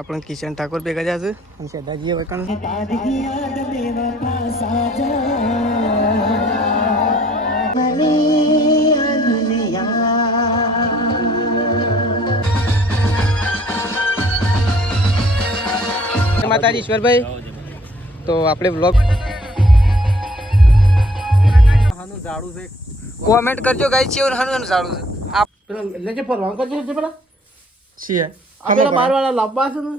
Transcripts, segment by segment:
આપણે કિશન ઠાકોર ભેગા જશે અને સદાજી હવે કણ માતાજી ઈશ્વરભાઈ તો આપણે વ્લોગ હાનું ઝાડું છે કોમેન્ટ કરજો ગાઈસ છે હાનું ઝાડું છે આપ લેજે પરવાન કરજો છે પેલા છીએ આપેલા બારવાળા લાંબા છે ને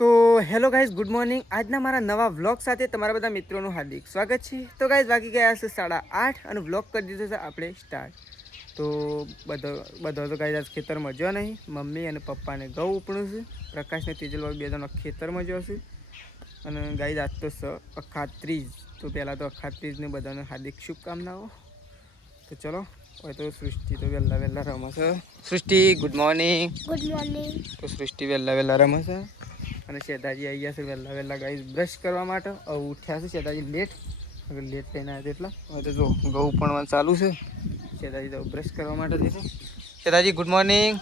તો હેલો ગાઈસ ગુડ મોર્નિંગ આજના મારા નવા વ્લોગ સાથે તમારા બધા મિત્રોનું હાર્દિક સ્વાગત છે તો ગાઈસ વાગી ગયા છે 8:30 અને વ્લોગ કરી દીધો છે આપણે સ્ટાર્ટ તો બધો તો ગાઈસ આજ ખેતરમાં જો નહીં મમ્મી અને પપ્પાને ઘઉં ઉપણું છે પ્રકાશને તેજલ બે જણો ખેતરમાં જો છે અને ગાઈસ આજ તો અખાત્રીજ તો પહેલાં તો અખાત્રીજને બધાને હાર્દિક શુભકામનાઓ તો ચલો હવે તો સૃષ્ટિ તો વહેલા રમે છે સૃષ્ટિ ગુડ મોર્નિંગ તો સૃષ્ટિ વહેલા રમે છે અને શેતાજી આવી ગયા છે વહેલા ગાઈસ બ્રશ કરવા માટે હવે ઉઠ્યા છે શેતાજી લેટ અગર લેટ થઈને આવ્યા એટલા હવે તો જો ઘઉં પણ ચાલુ છે શેતાજી તો બ્રશ કરવા માટે જશે શેતાજી ગુડ મોર્નિંગ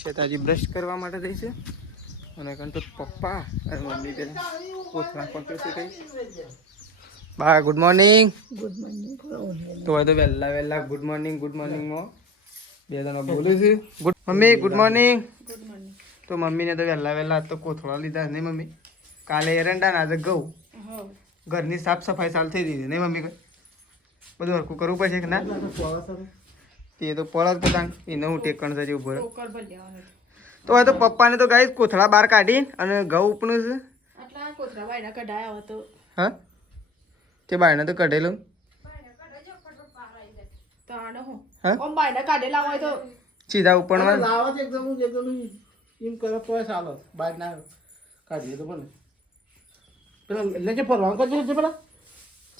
શેતાજી બ્રશ કરવા માટે જશે અને કારણ તો પપ્પા અને મમ્મી પેલા પોતરા પક્યો છે કઈ બા ગુડ મોર્નિંગ તો હવે તો વહેલા ગુડ મોર્નિંગમાં બે જણા બોલે છે ગુડ મમ્મી ગુડ મોર્નિંગ તો મમ્મીને તો વહેલા તો કોથળા લીધા નહીં મમ્મી કાલે એરંડા ના ઘઉં ઘરની સાફ સફાઈ ચાલુ થઈ દીધી નહીં મમ્મી કઈ બધું હરખું કરવું પડશે કે ના તે તો પડત પોતા એને હું ટેકણ થશે ઉભો તો હવે તો પપ્પાને તો ગાઈસ કોથળા બહાર કાઢી અને ઘઉં ઉપનું છે હા તે બાયના તો કઢેલું સીધા ઉપરમાં એમ કરે તો ચાલો બાય ના કાઢીએ તો બને પેલા લેજે પરવાન કરજો છે પેલા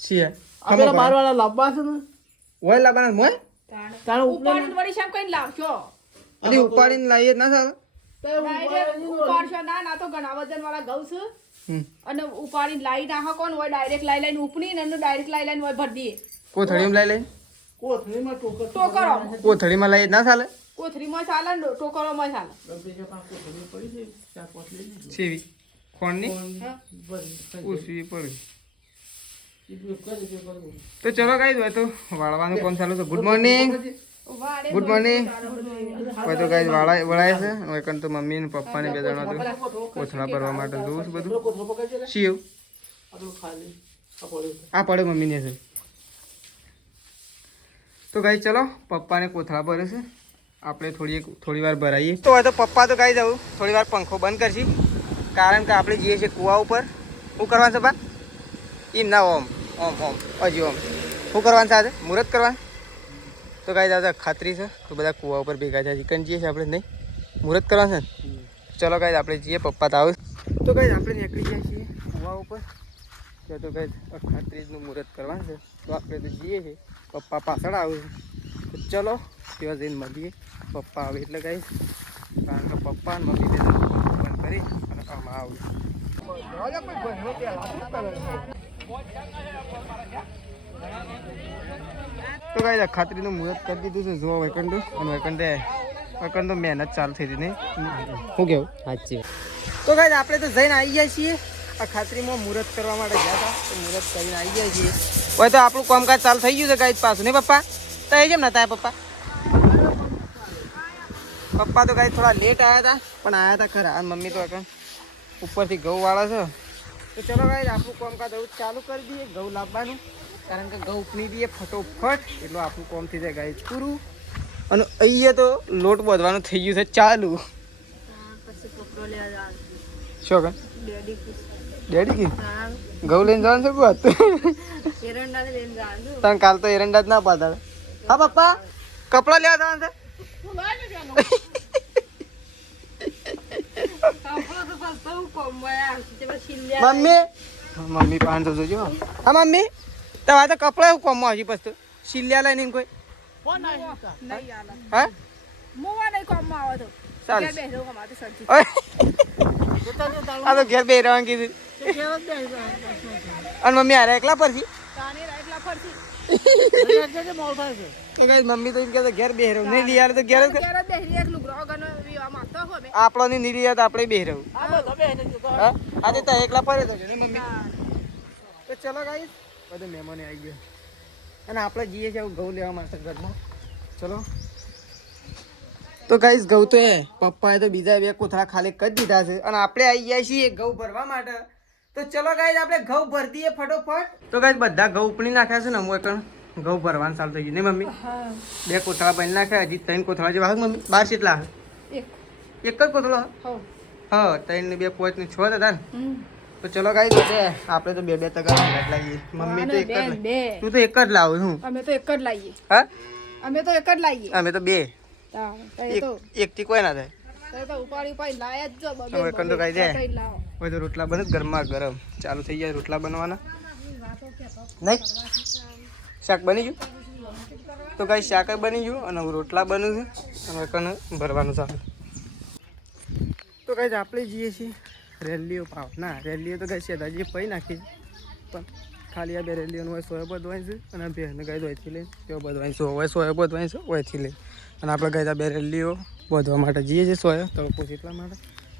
છીએ આપેલા બારવાળા લાંબા છે ને ઓય લાવવાના મોય તારો ઉપાડીને વળી શામ કઈ લાવશો અરે ઉપાડીને લાવીએ ના ચાલે ઉપાડશો ના તો ઘણા વજન વાળા ઘઉં છે અને ઉપાડીને લાવી નાખો કોણ હોય ડાયરેક્ટ લઈને ઉપની અને ડાયરેક્ટ લઈને હોય ભરી દઈએ કોથળીમાં લઈ કોથળીમાં ટોકરો કોથળીમાં લઈ ના ચાલે કોથળીમાં ચાલે ને ટોકરોમાં ચાલે સીવી ખોણની ઉસવી પડી તો ચલો ગાઈસ હોય તો વાળવાનું કોણ ચાલુ છે ગુડ મોર્નિંગ હોય તો ગાઈસ વળાય છે હોય તો મમ્મી ને પપ્પા ને બે જણા તો કોથળા ભરવા માટે જોઉં છું બધું શિવ આ પડે મમ્મી ને છે તો ગાઈસ ચલો પપ્પાને કોથળા ભરે છે આપણે થોડી વાર ભરાઈએ તો હવે તો પપ્પા તો ગાઈ જવું થોડી વાર પંખો બંધ કરશી કારણ કે આપણે જઈએ છીએ કૂવા ઉપર શું કરવાનું છે બા એમ ના ઓમ હજી ઓમ શું કરવાનું છે આજે મુહૂર્ત કરવાનું તો ગાઈ દાદા ખાતરી છે તો બધા કૂવા ઉપર ભેગા થાય ચિકન જઈએ છીએ આપણે નહીં મુહૂર્ત કરવાનું છે ને ચલો ગાઈ આપણે જઈએ પપ્પા તો આવે તો ગાઈ આપણે નીકળી જાય છીએ કૂવા ઉપર તો ગાઈ ખાતરીનું મુહૂર્ત કરવાનું છે તો આપણે તો જઈએ છીએ પપ્પા પાછળ આવે છે તો ચલો ત્યાં જઈને મળીએ પપ્પા આવે એટલે ગાઈ કારણ કે પપ્પા અને મમ્મી બંધ કરી અને આમાં આવું તો ગાઈ ખાતરીનું મુહૂર્ત કરી દીધું છે જો વૈકંઠ મહેનત ચાલુ થઈ હતી નહીં શું કેવું સાચી તો ગાઈ આપણે તો જઈને આવી જાય છીએ આ ખાતરીમાં મુહૂર્ત કરવા માટે ગયા હતા તો મુહૂર્ત કરીને આવી જાય છીએ હવે તો આપણું કામકાજ ચાલુ થઈ ગયું છે ગાઈ પાછું નહીં પપ્પા તો એ કેમ નતા પપ્પા તો ગાઈ થોડા લેટ આવ્યા હતા પણ આવ્યા હતા ખરા મમ્મી તો ઉપરથી ઘઉં વાળા છે તો ચલો ગાઈ આપણું કામકાજ હવે ચાલુ કરી દઈએ ઘઉં લાવવાનું કારણ કે ઘઉં ઉપની દઈએ ફટોફટ એટલું આપણું કામ થઈ જાય ગાઈ પૂરું અને અહીંયા તો લોટ બાંધવાનું થઈ ગયું છે ચાલુ શું કે ડેડી કી ઘઉં લઈને જવાનું છે બસ તને કાલ તો એરંડા જ ના પાતા હા પપ્પા કપડા લેવા જવાનું છે મમ્મી 500 જોજો હા મમ્મી તમારે તો કપડા એવું કોમ હજી પછી સિલ્યા લઈને કોઈ હા આ તો ઘેર બે રહેવાનું કીધું અને મમ્મી હારે એકલા પરથી તો ગાઈસ મમ્મી તો એમ કે ઘેર બેહી રહું નહીં લીયા તો ઘેર આપણો ની નીરિયા તો આપણે બેહી રહું આજે તો એકલા ફરે તો ને મમ્મી તો ચલો ગાઈસ બધું મહેમાને આવી ગયો અને આપણે જઈએ છીએ ઘઉં લેવા માટે ઘરમાં ચલો તો ગાઈસ ઘઉં તો પપ્પાએ તો બીજા 2 કોથળા ખાલી કરી દીધા છે અને આપણે આવી ગયા છીએ ઘઉં ભરવા માટે તો ચલો ગાઈસ આપણે ઘઉં ભરી દઈએ ફટોફટ તો ગાઈસ બધા ઘઉં ઉપડી નાખ્યા છે ને હું એકણ ઘઉં ભરવાનું ચાલુ થઈ ગયું ને મમ્મી 2 કોથળા બની નાખ્યા હજી 3 કોથળા જેવા હા મમ્મી 12 કેટલા એક જ કોથળો હા 3 ને 2 5 ને 6 હતા ને તો ચલો ગાઈસ આપણે તો 2 ટકા લાવીએ મમ્મી તો એક જ તું તો એક જ લાવું હું અમે તો એક જ લાવીએ હા અમે તો એક જ લાવીએ અમે તો 2 એક થી કોઈ ના થાય બધું રોટલા બને ગરમા ગરમ ચાલુ થઈ જાય રોટલા બનવાના નહીં શાક બની ગયું તો કઈ શાક બની ગયું અને રોટલા બન્યું છે અને કને ભરવાનું ચાલુ તો કઈ આપણે જઈએ છીએ રેલીઓ પાવ ના રેલીઓ તો કઈ શેદાજી પૈ નાખી પણ ખાલી આ 2 રેલીઓનું હોય સોય બધવાય છે અને બેને કઈ દોયથી લઈને તેઓ બધવાય છે હોય સોય બધવાય છે ઓયથી લઈને અને આપણે કઈ 2 રેલીઓ બધવા માટે જઈએ છીએ સોય તો પછી એટલા માટે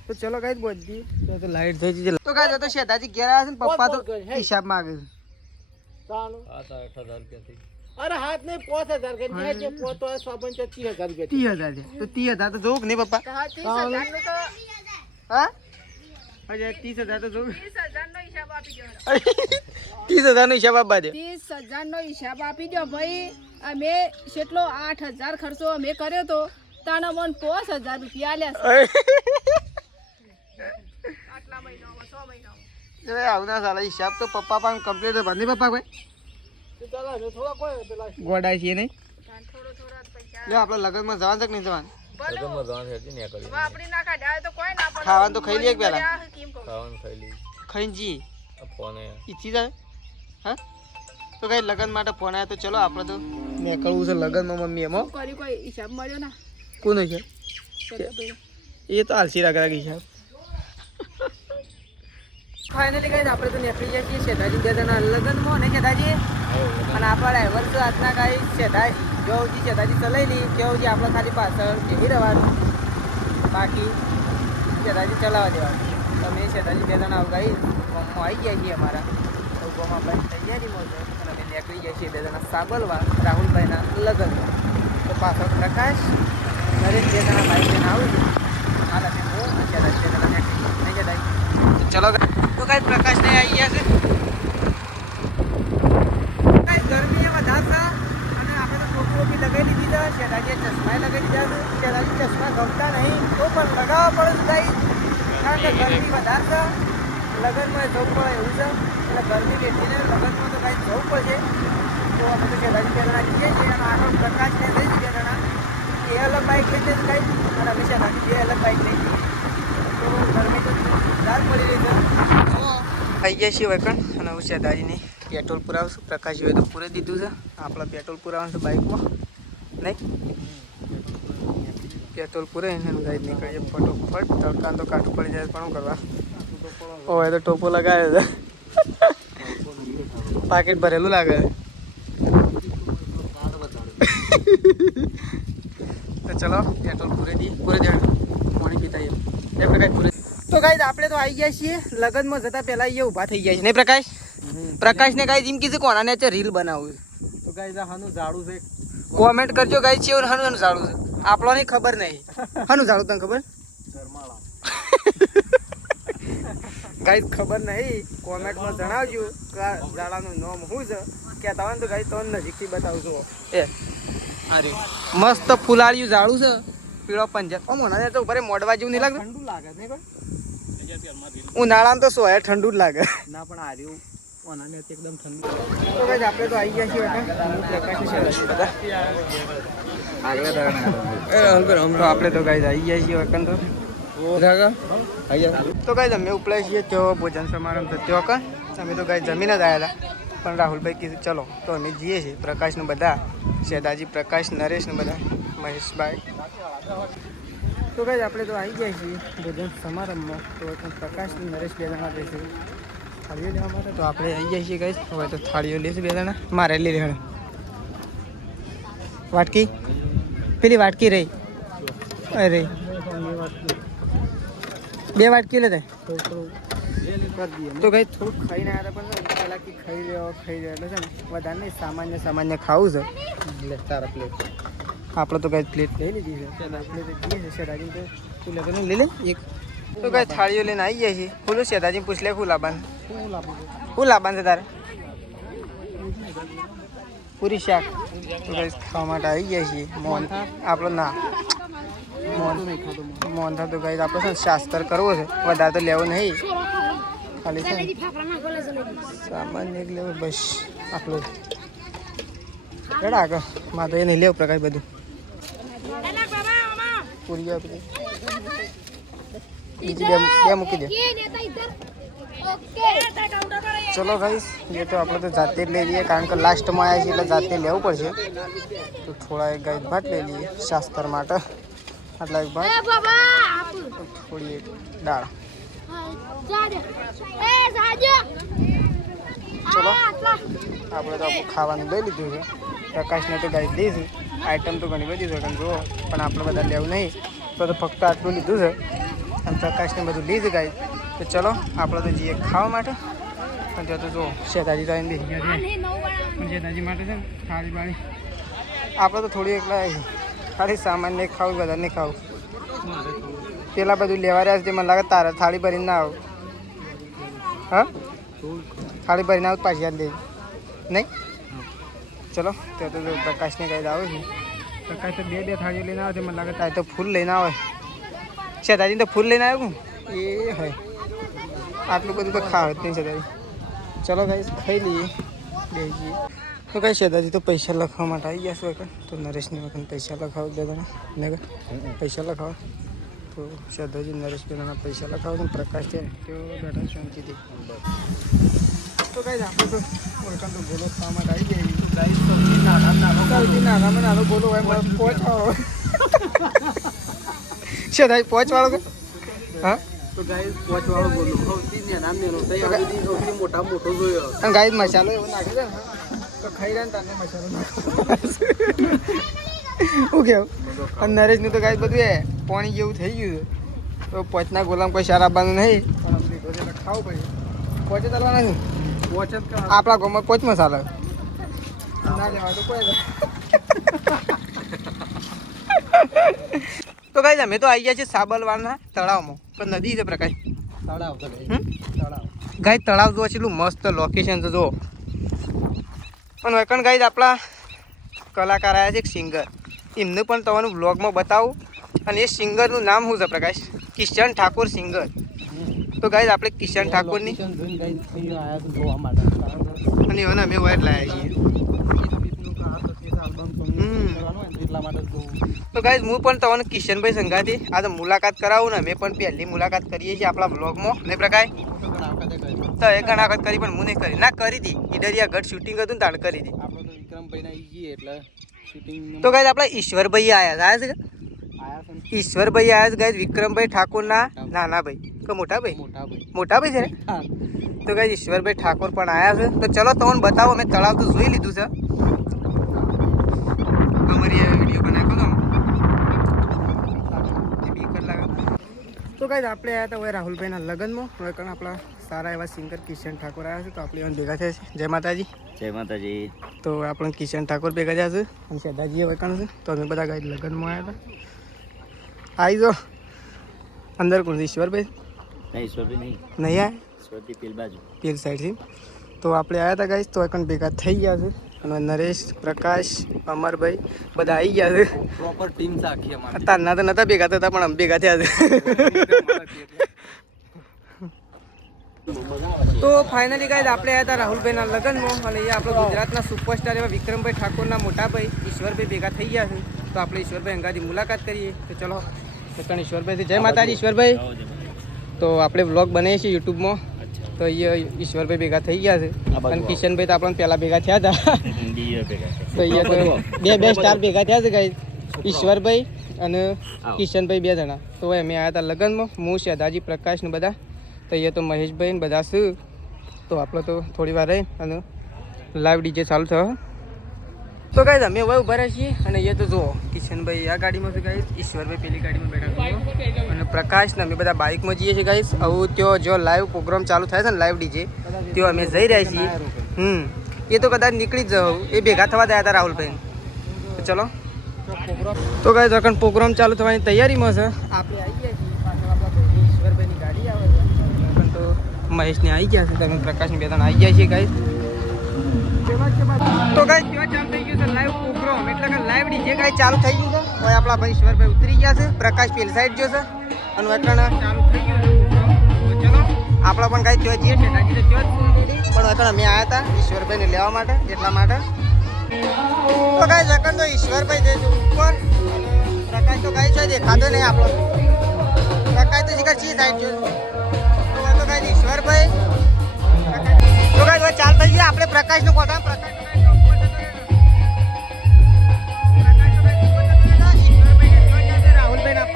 તો ચલો ગાઈસ બધી તો લાઈટ થઈ ગઈ તો ગાઈસ તો શેદાજી ઘેર આવ્યા છે ને પપ્પા તો હિસાબ માંગે છે ચાલો આ તો 8000 રૂપિયા થઈ અરે હાથ નહીં 5000 કે જે પોતો 30000 રૂપિયા 30000 તો 30000 તો જોક નહીં પપ્પા હા 30000 નો તો હા અજે 30000 તો જોક 30000 નો હિસાબ આપી દો 30000 નો હિસાબ આપવા દે 30000 નો હિસાબ આપી દો ભાઈ અમે કેટલો 8000 ખર્ચો અમે કર્યો તો તાના મન 5000 રૂપિયા આલ્યા આટલા મહિનામાં 6 મહિનામાં એ આવના સાલા હિસાબ તો પપ્પા પણ કમ્પ્લીટ બંધી પપ્પા ભાઈ ગોડાય છે નહીં જો આપણે લગનમાં જવાનું છે કે નહીં જવાનું લગનમાં જવાનું છે ને કરી આપણી ના કાઢાય તો કોઈ ના પડે ખાવાનું તો ખાઈ લઈએ પહેલા ખાવાનું ખાઈ લઈએ ખાઈને જી ફોન ઈચ્છી જાય હા તો કઈ લગન માટે ફોન આવ્યો તો ચલો આપણે તો નીકળવું છે લગનમાં મમ્મી એમાં કરી કોઈ હિસાબ મળ્યો ના કોનો છે એ તો આલસી રાગ હિસાબ ફાઇનલી ગાઈસ આપણે તો નીકળી ગયા છીએ શેઠાજી દાદાના લગનમાં ને શેઠાજી અને આપણા ડ્રાઈવર તો આજના ગાઈસ શેઠાજી જોજી શેઠાજી ચલાવી લઈ કેવું આપણે ખાલી પાછળ બેસી રહેવાનું બાકી શેઠાજી ચલાવવા દેવાનું તમે શેઠાજી દાદાના ગાઈસ આવી ગયા છીએ અમારા ગોમાં આપણે તૈયારીમાં છે અને અમે નીકળી ગયા છીએ દાદાના સાબલવા રાહુલભાઈના લગ્નમાં તો પાછળ પ્રકાશ નરેશ દાદાના ભાઈ લઈને આવું છું હાલ અમે હું શેઠાજી દાદાના નીકળી નહીં શેઠાજી ચલો તો કઈ પ્રકાશ ને આવી ગયા છે કઈ ગરમી વધારે છે અને આપણે તો ટોપી લગાવી લીધી છે શેઠાજીએ ચશ્મા લગાવી દીધા છે શેઠાજી ચશ્મા ગમતા નહીં તો પણ લગાવવા પડે છે કારણ કે ગરમી વધારે છે લગ્નમાં જવું પડે એવું છે એટલે ગરમી બેઠીને લગ્નમાં તો કાંઈ જવું પડશે તો અમે તો શેઠાજી 2 જણા જઈએ છીએ અને આગળ પ્રકાશને લઈ 2 જણા એ અલગ બાઇક લઈને કંઈ અને અમે શેઠાજી 2 અલગ બાઇક લઈ જઈએ તો ગરમી તો વધારે પડી રહી છે આવી ગયા છીએ વૈકણ અને હું શેઠાજીને પેટ્રોલ પુરાવશું પ્રકાશજીએ તો પૂરી દીધું છે આપણે પેટ્રોલ પુરાવવાનું છે બાઇકમાં નહીં પેટ્રોલ પૂરાઈને ગાડી નીકળીએ ફટોફટ તડકાન તો કાઠું પડી જાય પણ શું કરવા ઓય તો ટોપો લગાવ્યો છે પાકીટ ભરેલું લાગે તો ચલો પેટ્રોલ પૂરી દઈએ પાણી પીતા એ પ્રકાશ પૂરે તો ગાઈસ આપણે તો આવી ગયા છીએ લગનમાં જતા પહેલા એ ઊભા થઈ ગયા છે નહીં પ્રકાશ પ્રકાશને ગાઈસ એમ કીધું કોના ને રીલ બનાવું તો ગાઈસ આ હાનું ઝાડું છે કોમેન્ટ કરજો ગાઈસ છે હાનું ઝાડું છે આપણને ખબર નહીં હાનું ઝાડું તને ખબર ગાઈસ ખબર નહીં કોમેન્ટમાં જણાવજો કે ઝાડાનું નામ શું છે કહેતા હોય તો ગાઈસ તમને નજીકથી બતાવજો એ અરે મસ્ત ફુલાળિયું ઝાડું છે પીળો પંજર ઓ મને તો ઉપર મોડવા જેવું નહીં લાગે ઠંડુ લાગે નહીં કોઈ ઉનાળામાં તો સોય ઠંડુ જ લાગે ના પણ આર્યું ઓનાને એકદમ ઠંડુ તો ગાઈસ આપણે તો આવી ગયા છીએ બધા તો આપણે તો ગાઈસ આવી ગયા છીએ વકન તો ગાઈસ અમે ઉપલાય છીએ તો ભોજન સમારંભ તો ત્યાં કન અમે તો ગાઈસ જમીને જ આવ્યા હતા પણ રાહુલભાઈ કીધું ચલો તો અમે જઈએ છીએ પ્રકાશને બધા શેદાજી પ્રકાશ નરેશ ને બધા મહેશભાઈ તો ગાઈસ આપણે તો આવી ગયા છીએ ભોજન સમારંભમાં તો પ્રકાશ નરેશ 2 જણા જઈશું થાળીઓ લેવા માટે તો આપણે આવી ગયા છીએ ગાઈસ હવે તો થાળીઓ લઈશું 2 જણા મારે લઈ લેવાનું વાટકી પેલી વાટકી રહી અરે 2 વાટકી લે તો કઈ થોડુંક ખાઈને આવ્યા પણ પેલા કે ખાઈ લ્યો એટલે છે ને વધારે નહીં સામાન્ય ખાવું છે એટલે તારા પ્લેટ આપણે તો કઈ પ્લેટ લઈ લીધી છે શેઠાજી તો તું લગન લઈ લે એક તો કઈ થાળીઓ લઈને આવી જાય છે બોલો શેઠાજી પૂછ લે શું લાબાન છે તારે પૂરી શાક તો કઈ ખાવા માટે આવી જાય છે મોહન આપણો ના મોહન થા તો કઈ આપણે છે ને શાસ્ત્ર કરવો છે વધારે તો લેવો નહીં ખાલી છે સામાન્ય એક લેવો બસ આટલું રેડા આગળ માં તો એ નહીં લેવું પ્રકાશ બધું પૂરી આપી બીજી બે મૂકી દે ચલો ગાઈસ ये तो આપણે તો જાતે જ લઈ લઈએ કારણ કે લાસ્ટમાં આવ્યા છે એટલે જાતે લેવું પડશે તો થોડા એક ગાય ભાત લઈ લઈએ શાસ્ત્ર માટે આટલા એક ભાત થોડી એક દાળ ચલો આપણે તો ખાવાનું લઈ લીધું છે પ્રકાશને તો ગાય દઈશું આઈટમ તો ઘણી બધી છે જુઓ પણ આપણે બધા લેવું નહીં તો ફક્ત આટલું લીધું છે અને પ્રકાશને બધું લીધું ગાય તો ચલો આપણે તો જઈએ ખાવા માટે અને ત્યાં તો જો શેતાજી તો એની શેતાજી માટે છે ને થાળી પાણી આપણે તો થોડી એકલા ખાલી સામાન નહીં ખાવું બધા નહીં ખાવું પેલા બધું લેવા રહ્યા છે મને લાગે તારા થાળી ભરીને ના આવું હા થાળી ભરીને આવું પાછી યાદ દેવી નહીં ચલો ત્યાં તો જો પ્રકાશને કહી આવે છે પ્રકાશ તો બે થાળીઓ લઈને આવે છે મને લાગે તારે તો ફૂલ લઈને આવે શેતાજી તો ફૂલ લઈને આવ્યું એ હોય આટલું બધું તો ખાવ જ નહીં શેતાજી ચલો ગાઈસ ખાઈ લઈએ બેસીએ તો કઈ શેતાજી તો પૈસા લખવા માટે આવી ગયા છે વખત તો નરેશને વખત પૈસા લખાવ દાદાના ને પૈસા લખાવો તો શેતાજી નરેશ પેલાના પૈસા લખાવો તો પ્રકાશ છે તેઓ બેઠા શાંતિથી તો કઈ આપણે તો વખત તો બોલો ખાવા માટે આવી ગયા સૌથી નાનામાં નાનો બોલો હોય પહોંચવાળો શેતાજી પહોંચવાળો કે હા તો ગાઈસ પોચવાળો બોલો સૌથી નાનો સૌથી મોટો જોયો અને ગાઈસ મસાલો એવો નાખી દે તો ખાઈ રહ્યા ને તને મસાલો નાખો શું કેવું અને નરેશનું તો ગાઈસ બધું એ પાણી જેવું થઈ ગયું તો પોચના ગોલામ કોઈ સારા આપવાનું નહીં પણ ખાવું પડે પોચે ચાલવા નથી પોચે આપણા ગામમાં પોચ મસાલો ના લેવા તો કોઈ તો ગાઈસ અમે તો આવી ગયા છીએ સાબલવાળના તળાવમાં પણ નદી છે પ્રકાશ તળાવ ગાય તળાવ જો એટલું મસ્ત લોકેશન છે જો અને વૈકણ ગાઈસ આપણા કલાકાર આવ્યા છે એક સિંગર એમનું પણ તમારું બ્લોગમાં બતાવું અને એ સિંગરનું નામ શું છે પ્રકાશ કિશન ઠાકોર સિંગર તો ગાઈસ આપણે કિશન ઠાકોરની અને એને અમે વાઇટ લાવ્યા છીએ તો ગાઈસ હું પણ તમને કિશનભાઈ સંઘાથી આ તો મુલાકાત કરાવું ને મેં પણ પહેલી મુલાકાત કરીએ છીએ આપણા બ્લોગમાં ને પ્રકાશ તો એ ઘણા વખત કરી પણ હું નહીં કરી ના કરી હતી ઈડરિયા ગઢ શૂટિંગ હતું ને તાણ કરી હતી તો ગાઈસ આપણા ઈશ્વરભાઈ આવ્યા છે ઈશ્વરભાઈ આવ્યા છે ગાઈસ વિક્રમભાઈ ઠાકોરના નાના ભાઈ કે મોટા ભાઈ છે ને તો ગાઈસ ઈશ્વરભાઈ ઠાકોર પણ આવ્યા છે તો ચલો તમને બતાવો અમે તળાવ તો જોઈ લીધું છે અમારી વિડીયો બનાવ્યો તો ગાઈસ આપણે આવ્યા હતા હવે રાહુલભાઈના લગ્નમાં હવે કારણ આપણા સારા એવા સિંગર કિશન ઠાકોર આવ્યા છે તો આપણે એમ ભેગા થયા છે જય માતાજી તો આપણે કિશન ઠાકોર ભેગા થયા છે અને શેતાજી હવે કણ છે તો અમે બધા ગાઈસ લગ્નમાં આવ્યા હતા આવી જો અંદર કોણ છે ઈશ્વરભાઈ નહીં આવ્યા પેલ સાઈડથી તો આપણે આવ્યા હતા ગાઈસ તો એકણ ભેગા થઈ ગયા છે અને નરેશ પ્રકાશ અમરભાઈ બધા આવી ગયા છે પ્રોપર ટીમ છે આખી અમારી તારના તો નતા ભેગા થતા પણ અમે ભેગા થયા છે તો ફાઇનલી ગાઈસ આપણે આવ્યા હતા રાહુલભાઈના લગ્નમાં અને એ આપણે ગુજરાતના સુપરસ્ટાર એવા વિક્રમભાઈ ઠાકોરના મોટા ભાઈ ઈશ્વરભાઈ ભેગા થઈ ગયા છે તો આપણે ઈશ્વરભાઈ અંગાથી મુલાકાત કરીએ તો ચલો ઈશ્વરભાઈથી જય માતાજી ઈશ્વરભાઈ તો આપણે વ્લોગ બનાવીએ છીએ યુટ્યુબમાં તો એ ઈશ્વરભાઈ ભેગા થઈ ગયા છે અને કિશનભાઈ તો આપણને પહેલાં ભેગા થયા હતા તો એ તો બે સ્ટાર ભેગા થયા છે ગાઈસ ઈશ્વરભાઈ અને કિશનભાઈ 2 જણા તો અમે આવ્યા હતા લગ્નમાં હું શેતાજી પ્રકાશ ને બધા તો એ તો મહેશભાઈ ને બધા શું તો આપણે તો થોડી વાર રહી અને લાઈવ ડીજે ચાલુ થયો તો ગાઈઝ અમે હવે ઉભા રહ્યા છીએ અને એ તો જુઓ કિશનભાઈ આ ગાડીમાં છે ગાઈઝ, ઈશ્વરભાઈ પેલી ગાડીમાં બેઠા છે અને પ્રકાશ ને અમે બધા બાઇકમાં જઈએ છીએ ગાઈઝ. હવે ત્યાં જો લાઈવ પ્રોગ્રામ ચાલુ થાય છે ને લાઈવ ડીજે ત્યાં અમે જઈ રહ્યા છીએ. એ તો કદાચ નીકળી જ જાઉં, એ ભેગા થવા ગયા હતા રાહુલભાઈ. તો ચલો તો ગાઈઝ અકન પ્રોગ્રામ ચાલુ થવાની તૈયારીમાં છે. આપણે આવી ગયા છીએ, પાછળ આપણા ઈશ્વરભાઈની ગાડી આવે છે. અકન તો મહેશને આવી ગયા છે, તમે પ્રકાશની બે ત્રણ આવી ગયા છીએ ગાઈઝ. તો ગાઈઝ ત્યાં ચાલુ થઈ ગયું છે લાઈવ પ્રોગ્રામ, એટલે કે લાઈવ ડીજે ગાઈઝ ચાલુ થઈ ગયું છે. હવે આપણા ભાઈ ઈશ્વરભાઈ ઉતરી ગયા છે, પ્રકાશ પેલી સાઈડ જો છે અને વકણ ચાલુ થઈ ગયું છે પ્રોગ્રામ. તો ચલો આપણા પણ ગાઈઝ ત્યાં જઈએ ઠેઠાજી તો ત્યાં જ પણ વકણ અમે આવ્યા હતા ઈશ્વરભાઈને લેવા માટે, એટલા માટે. તો ગાઈઝ વકણ તો ઈશ્વરભાઈ જઈ ઉપર અને પ્રકાશ તો ગાઈઝ છે દેખાતો નહીં આપણો. પ્રકાશ તો શીખર ચી સાઈડ જો તો ગાઈઝ ઈશ્વરભાઈ તો ગાઈઝ ચાલ થઈ ગયા આપણે પ્રકાશનું કોટા. પ્રકાશ રાહુલભાઈ ના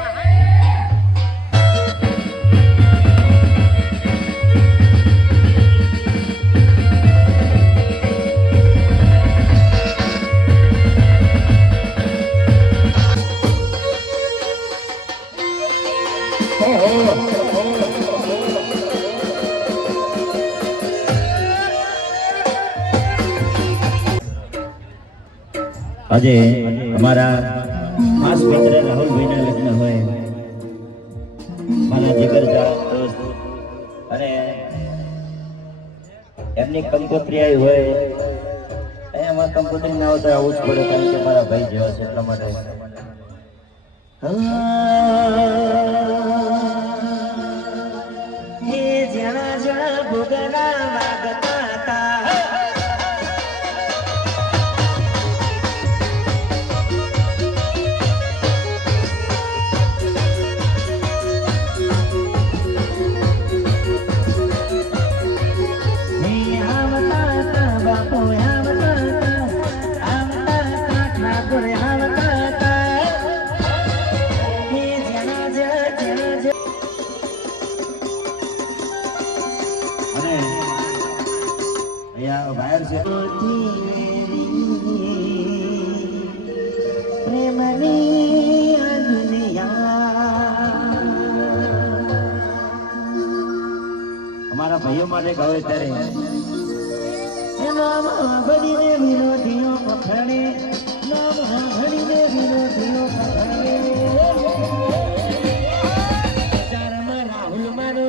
આજે અમારા ખાસ મિત્ર રાહુલભાઈના લગ્ન હોય, મારા જીગરજાન દોસ્ત અને એમની કંકોત્રી આવી હોય, અહીંયા કંકોત્રી ના હોય તો આવું જ પડે, કારણ કે મારા ભાઈ જેવા છે એટલા માટે. જણા જણા ભોગના વાગતા હતા બહાર છે પ્રેમની અમારા ભાઈઓ માટે ગાવે ત્યારે ઘડીને વિરોધીઓ પકડે, ઘડીને વિરોધીઓ પકડે. રાહુલ મારો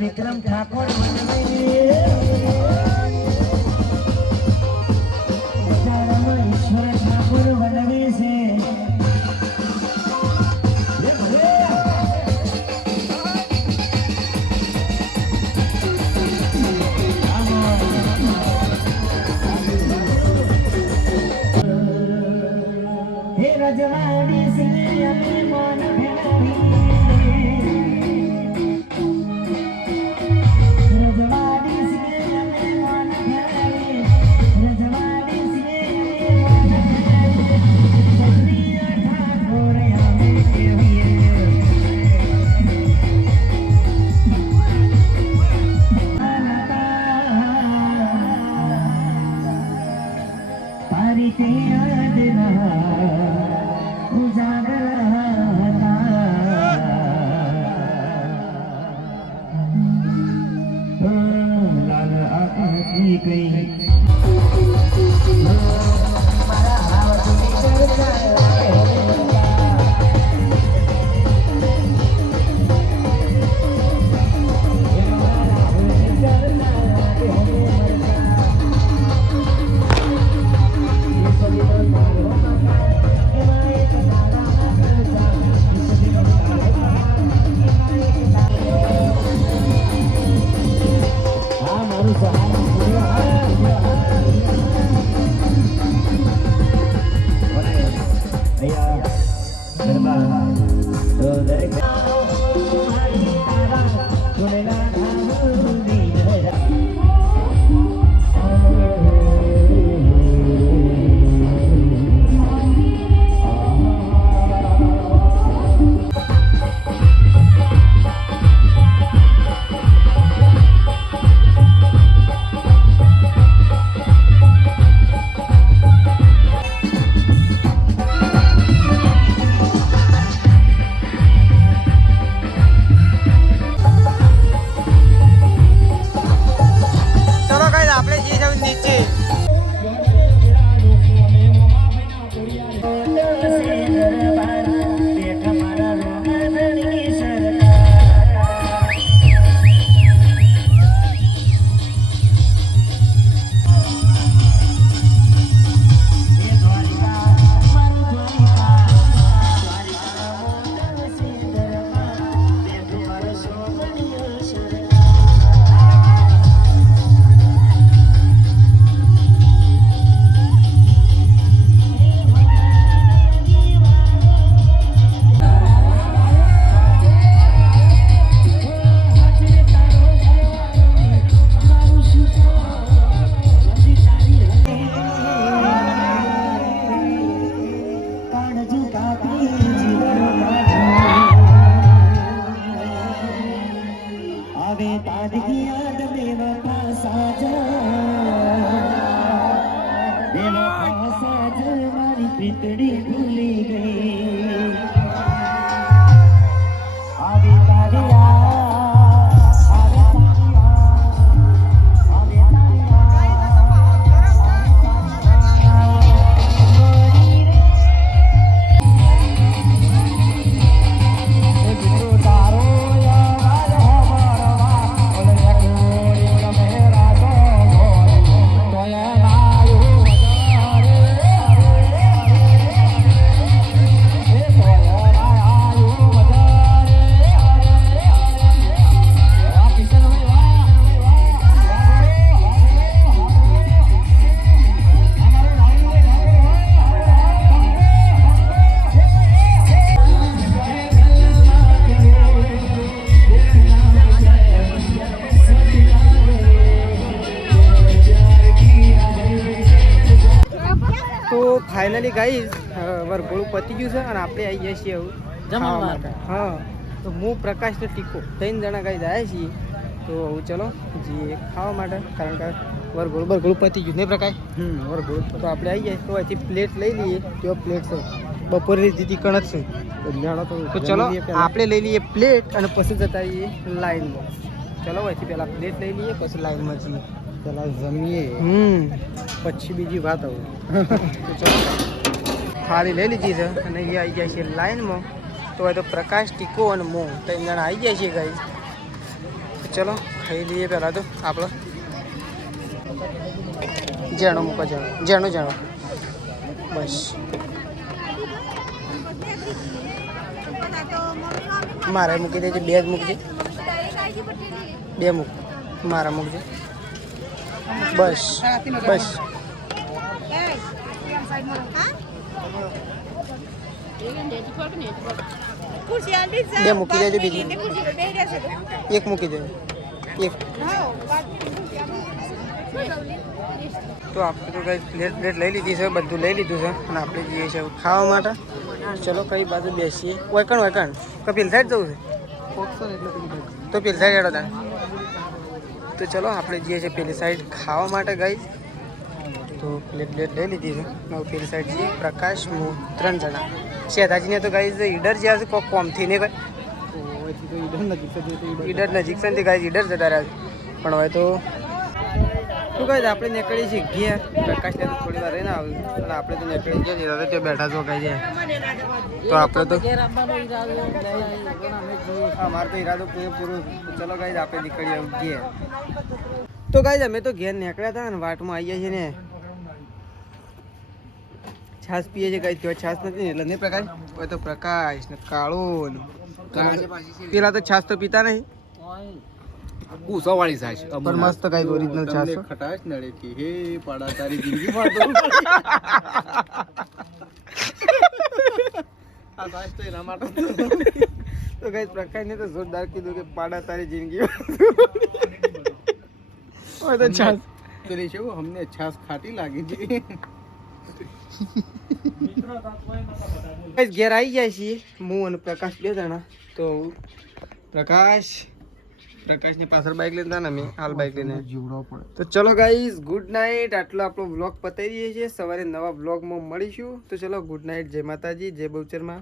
વિક્રમ ઠાકોર ઈશ્વર ઠાકોર વનવે છે. હે રજવાડી સિંહ અમે મોન ભેળવી મારું સહાય યાદ બેવફા સાજા બેવફા સાજા મારી પ્રીતડી ભૂલી ગઈ આવી તારી યાદ આવે તારી યાદ આવે તારી તો ફાઇનલી ગાઈસ વરઘોડું પતી ગયું છે અને આપણે આવી ગયા છીએ હવે ખાવા માટે. હા તો હું પ્રકાશ ને ટીકો 3 જણા ગાઈસ આવ્યા છીએ. તો હું ચલો જઈએ ખાવા માટે કારણ કે વરઘોડું પતી ગયું નહીં પ્રકાશ? વરઘોડું તો આપણે આવી જાય તો અહીંથી પ્લેટ લઈ લઈએ. કેવો પ્લેટ છે? બપોરે દીધી કણક છે. તો ચલો આપણે લઈ લઈએ પ્લેટ અને પછી જતા રહીએ લાઈનમાં. ચલો અહીંથી પહેલાં પ્લેટ લઈ લઈએ પછી લાઈનમાં જઈએ. પહેલાં જમીએ પછી બીજી વાત આવું. તો ચલો થાળી લઈ લીધી છે અને અહીંયા આવી જાય છે લાઈનમાં. તો હવે તો પ્રકાશ ટીકો અને મો 3 જણા આવી જાય છે ગાઈસ. તો ચલો ખાઈ લઈએ પહેલાં તો આપણે જેણો મૂકો જેણો બસ. મારે મૂકી દેજે, 2 જ મૂકજે, 2 મૂક, મારા મૂકજે બસ. 2 મૂકી દેજો, બીજી 1 મૂકી દેજો, 1. તો આપણે તો કઈ પ્લેટ લઈ લીધી છે, બધું લઈ લીધું છે અને આપણે જઈએ છીએ ખાવા માટે. ચલો કઈ બાજુ બેસીએ? વૈકણ કપિલ સાઈડ જવું છે તો પેલી સાઈડ હેડો તાને. તો ચલો આપણે જઈએ છીએ પેલી સાઈડ ખાવા માટે ગાઈઝ. તો પ્લેટ લઈ લીધી છે હવે પેલી સાઈડ જઈએ. પ્રકાશ હું 3 જણા. શેતાજીને તો ગાઈઝ ઈડર જ્યાં છે કોક કોમથી નહીં કઈ ઈડર નજીક છે ને ગાઈઝ ઈડર જતા રહ્યા છે. પણ હવે તો શું કહે છે આપણે નીકળીએ છીએ ઘેર. પ્રકાશને તો થોડી વાર રહીને આવ્યું અને આપણે તો નીકળી ગયા છીએ. ત્યાં બેઠા છો કઈ જાય તો આપણે તો અમારો તો ઈરાદો પૂરો. તો ચલો ગાઈઝ આપણે નીકળીએ ઘેર. તો ગાઈઝ અમે તો ઘેર નીકળ્યા હતા અને વાટમાં આવી ગયા છીએ ને છાસ પીએ છે. ગાઈઝ ત્યાં છાસ નથી એટલે નહીં પ્રકાશ હોય તો પ્રકાશ ને કાળો પેલા તો છાસ તો પીતા નહીં. કુસાવાળી છાશ પર મસ્ત ગાઈઝ ઓરિજિનલ છાસ છે. ખટાશ નડેથી હે પાડા તારી જિંદગી માં તો આ છાશ તો એના માટે તો ગાઈઝ પ્રકાશને તો જોરદાર કીધું કે પાડા તારી જિંદગી હોય તો છાસ પેલી છે અમને છાસ ખાટી લાગી છે. ગાઈઝ ઘેર આવી જાય છીએ હું અને પ્રકાશ 2 જણા. તો પ્રકાશની પાછળ બાઇક લઈને હતા ને અમે હાલ બાઇક લઈને જીવડો પડે. તો ચલો ગાઈઝ ગુડ નાઇટ. આટલો આપણો વ્લોગ પતાવી દઈએ છીએ. સવારે નવા વ્લોગમાં મળીશું. તો ચલો ગુડ નાઇટ. જય માતાજી, જય બહુચરમાં.